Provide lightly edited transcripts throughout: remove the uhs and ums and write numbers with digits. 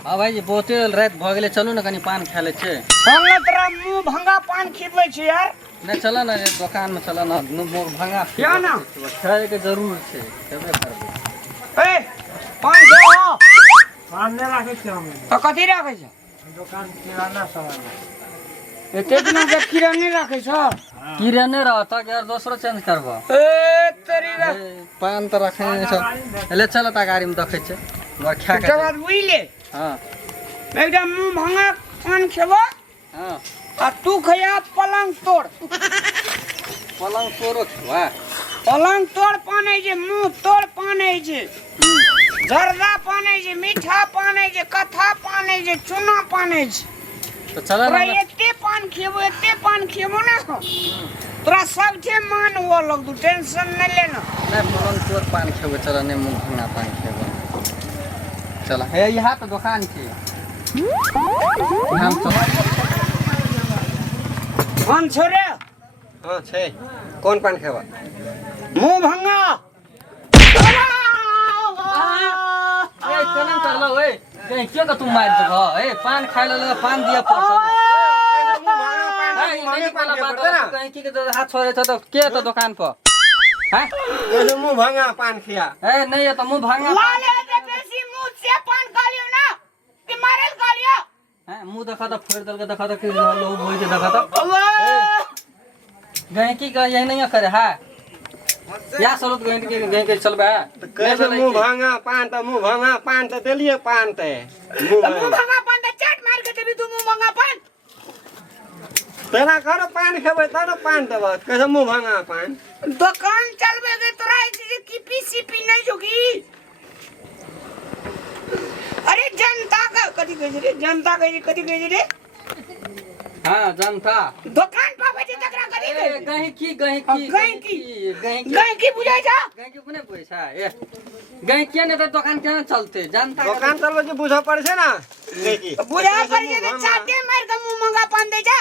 हाँ भाई बहुते रात भ गेले चलू ना कनी पान खा ले छे। हम ना तोरा मुंह भंगा पान खिबै छी यार। नहीं चला ना दुकान में चला ना मुंह भंगा क्या ना खाए के जरूर छे तबे करबे। ए पान दो पान नहीं राखे छे हम तो कथी राखे छ? दुकान किराना सामान एते दिना से किराने राखे छ। किराने रहता कि यार दूसरो चेंज करबो। ए तेरी रा पान त रखे छ ले चल ता गाड़ी में देखे छे घर खा के। के बाद बुइले हां एकदम मुंह भंगा पान खेबो। हां आ तू खया पलंग तोड़। पलंग तोरो खवा पलंग तोड़ पाने जे मुंह तोड़ पाने जे जर्दा पाने जे मीठा पाने जे कथा पाने जे चूना पाने जे। तो चला तोरा ना एते पान खेबो ना तोरा सब जे मान वो लोग तू टेंशन न लेना। नहीं पलंग तोर पान खेबे चला ने मुंह भंगा पान खेबे चला हे यहाँ तो दुकान छे हम चला पान छोरे हां छे कौन पान खेबा मुंह भंगा ए चलन कर लो ए कहीं के का तुम मार दो ए पान खाए ले पान दिया पर कहीं की के हाथ छोड़े छ तो के तो दुकान पर हैं ये मुंह भंगा पान खिया ए नहीं है तो मुंह भांगा लाले दे बेसी मुंह से पान खालियो ना ते मारल खालियो। हैं मुंह देखा तो फोड़ दल के देखा तो कि लोग बोल के देखा तो अल्लाह गए की का यही नहीं करे है या सरोत गए के चलबे कैसे मुंह भंगा पान तो देलिए पान ते मुंह मुंह भंगा पान दे चाट मार के देबी तू मुंह भंगा पान। तेरा घर पान खेबे त पान देब कैसे मुंह भंगा पान दुकान चलबे के तोरा ऐसे की पीसीपी नहीं जोगी। अरे जनता का कथी कह रे जनता कथी कह रे हां जनता दुकान पावे जे तकरा कथी कह गए की बुझाई जा गए की कोने पैसा ए गए के ने तो दुकान केना चलते जनता दुकान चलबे जे बुझा पड़े छे ना देखी बुझा पर जे चाटे मार के मुंह मंगा पान दे जा।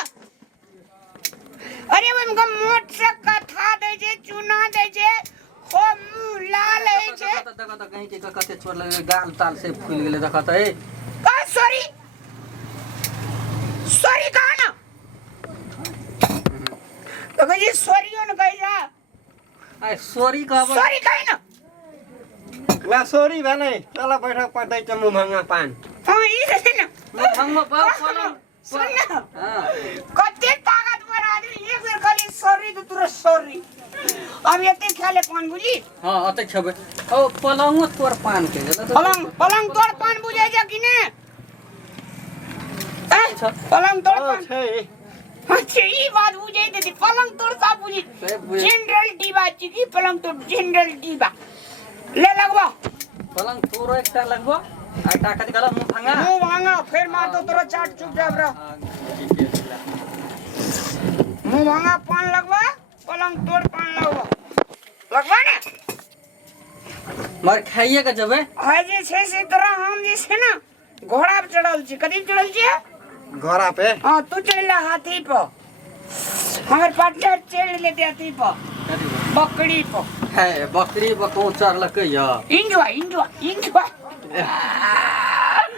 अरे वो इनका मोट से कथा दे जे चूना दे जे हो मुंह लाल है जे देखा तो कहीं के कते छोड़ लगे गाल ताल से फूल गेले देखा तो ए का सॉरी सॉरी कहा ना तो कहिए सॉरी न कह जा आई सॉरी कहबो सॉरी कह ना ला सोरी भने चला बैठा पड़ै छ मुंह भंगा पान हां ई दे ना मुंह भांगा पलंग सुन ना हां कते ताकतवर आदमी एक बेर खाली सॉरी तो तुरंत सॉरी अब एते खेले पान बुझी हां अते खेबे ओ पलंग तोर पान के पलंग तोड़ पान बुझाई जा कि ने पलंग तोड़ पान छे अच्छा ई बात बुझाई दे पलंग तोड़ सा बुझी जनरल डीबा की पलंग तोड़ जनरल डीबा ले लगवा पलंग तोरो एकटा लगबो आ टाका दिखला मुंह भांगा फिर मार तो तोरा चाट चुप जा बरा मुंह भांगा पान लगवा पलंग तोड़ पान लगवा ना मर खाइए का जबे है जे छे से तोरा हम जे छे ना घोड़ा पे चढ़ल छी कदी चढ़ल छी घोड़ा पे हां तू चढ़ला हाथी पे हमर पार्टनर चढ़ लेते हाथी पे बकरी पे है बकरी बको चढ़लकै या इंजॉय आ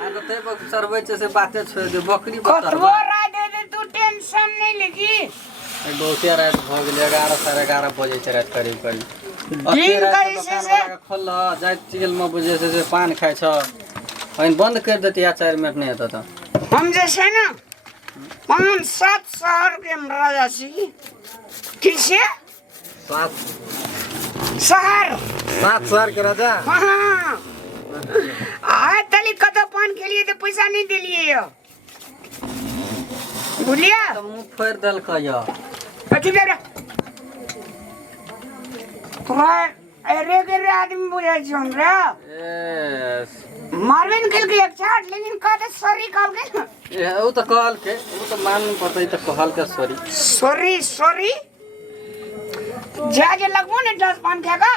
तो ते बक चरबै से बातें छोड़ दे बकरी कतबो रात दे दे तू टेंशन नहीं लेगी बहुते रात भ गेलै 11 साढ़े 11 बजे छै रात करीब दिन कैसे से खोल जाय चिल में बुझे से पान खाय छ होइन बंद कर देती या 4 मिनट नहीं होता तो हम जैसे ना 5-7 शहर के राजा छी किसे सात शहर के राजा हाँ आए तली कतो पान के लिए तो पैसा नहीं दिलिए यो बुलिया तो मुंह फोड़ दल क या अच्छी बेरा तुम्हारे अरे के आदमी बुझाई छ हमरा यस मारबेन के एक चाट लेकिन कहते सॉरी कहल के ना ए ओ तो कहल के ओ तो मान पड़तै तो कहल के सॉरी जा जे लगबो ने 10 पान खागा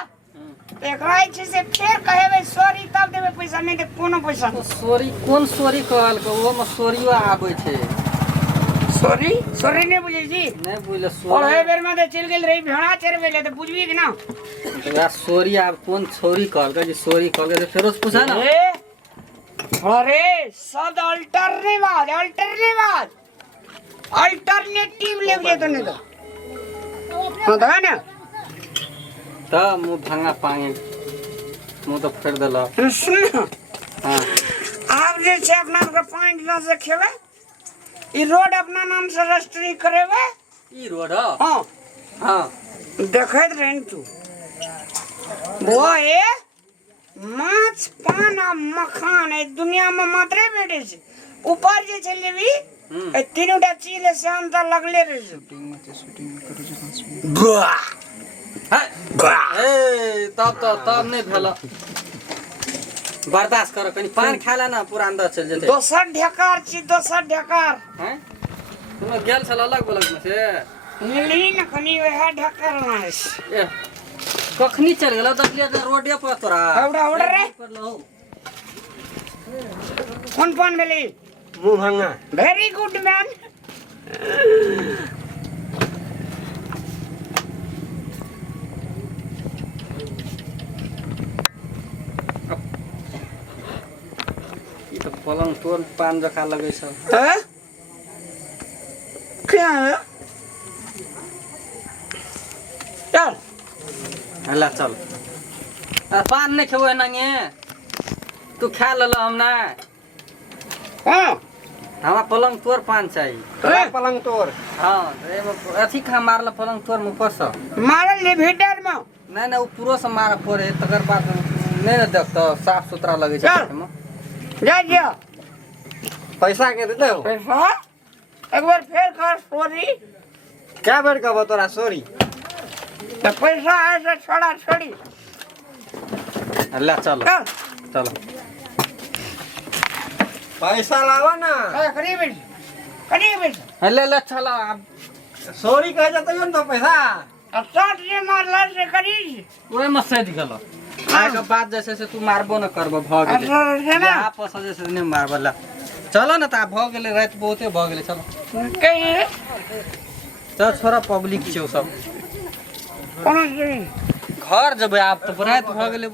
एकरा छै से फेर कहेबे सॉरी तब देबे पैसा नहीं दे कोनो पैसा सॉरी कोन सॉरी कहल के ओ में सॉरीओ आबै छै सॉरी नहीं बुझे जी नहीं बुझले और सॉरी है बेर में तो चल गेल रही भेड़ा चरबे ले तो बुझबी कि ना या सॉरी आप कौन सॉरी कहल के जी सॉरी कहल के फेरो से पूछा ना अरे सद अल्टरनेटिव ले गए तो नहीं तो हाँ तो है ना त मुंह भांगा पानी मुंह तो फेर देला सुन हाँ आप जैसे अपना का पॉइंट ना से खेवे ई रोड अपना नाम से रजिस्ट्री करेवे ई रोड ह हाँ हाँ देखत रहे तू वो है माछ पान आ मखान है दुनिया में मात्रे बेटे से ऊपर जे चले भी ए तीनोटा चीले से अंदर लगले रहे ए तब नहीं भेल बर्दाश्त कर कनी पान खाला ना पूरा अंदर चल जेते दोसर ढेकार हैं तुम गेल छल अलग अलग में से मिली न खनी वह ढेकार ना है ए कखनी चल गेल दबलिया रोडे पर तोरा औड़ा रे कौन पान मिली मुंह भांगा वेरी गुड मैन ई तो पलंग तोड़ पान जका लगे छ हैं क्या है चल हला चल पान नहीं खेबो नंगे तू खा ल हम ना हां हमारा पलंग तोड़ पान चाहिए तोरा पलंग तोड़ हाँ अथी खा मारल पलंग तोड़ में पस मारल लिभिटर में नहीं वो पूरा से मार फोड़े तकर बाद नहीं ना देख तो साफ सुथरा लगे छै चल। देखे में जा पैसा के देते हो पैसा एक बार फिर कर सॉरी क्या बेर कहबो तोरा सॉरी तो पैसा है से छोड़ा छोड़ी ले चलो चल चलो पैसा लावा ना करीब ले चलो अब सॉरी कह जाते हो तो पैसा अब साथ जे मारला से करीब ओए में सही गेलो आय के बाद जैसे से तू मारबो न करबो भ गेले अच्छा ना आपस जैसे नहीं मारबो ला चलो ना ता भ गेले रात बहुते भ गेले चलो कहिए चल छोरा पब्लिक छै सब कौन से घर जब आप तो रात भ गेले